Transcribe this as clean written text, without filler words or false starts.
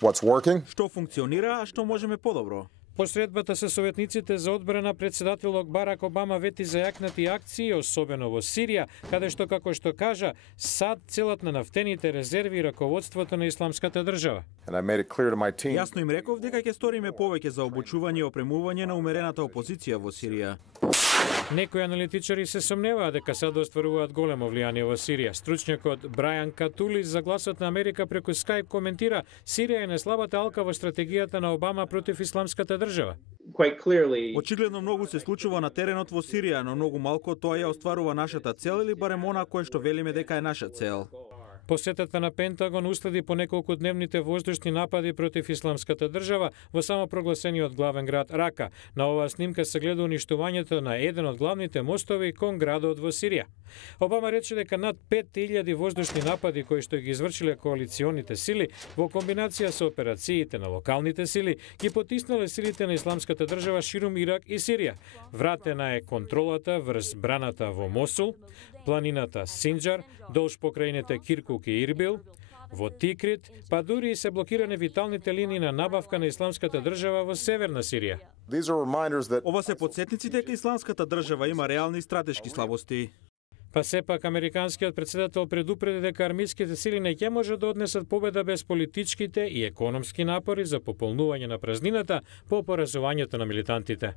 what's working, Што функционира, а што можеме подобро. По средбата со советниците за одбрана, председателот Барак Обама вети за јакнати акции, особено во Сирија, каде што, како што кажа, САД целат на нафтените резерви и раководството на Исламската држава. and I made it clear to my team Јасно им реков дека ќе сториме повеќе за обучување и опремување на умерената опозиција во Сирија. Некои аналитичари се сомневаат дека САД остваруваат големо влијание во Сирија. Стручњакот Брајан Катулис за Гласот на Америка преку Скајп коментира: Сирија е најслабата алка во стратегијата на Обама против Исламската држава. Очигледно многу се случува на теренот во Сирија, но многу малку тоа ја остварува нашата цел или барем она кое што велиме дека е наша цел. Посетата на Пентагон уследи по неколкудневните воздушни напади против Исламската држава во самопрогласениот главен град Рака. На оваа снимка се гледа уништувањето на еден од главните мостови кон градот во Сирија. Обама рече дека над 5000 воздушни напади кои што ги извршиле коалиционите сили во комбинација со операциите на локалните сили ги потиснале силите на Исламската држава ширум Ирак и Сирија. Вратена е контролата врз браната во Мосул, планината Синџар, долж покрајните Киркук и Ирбил, во Тикрит, па дури и се блокиране виталните линии на набавка на Исламската држава во северна Сирија. these are reminders that Ова се потсетници дека Исламската држава има реални стратешки слабости. Па сепак американскиот председател предупреди дека армиските сили не ќе можат да однесат победа без политичките и економски напори за пополнување на празнината по поразувањето на милитантите.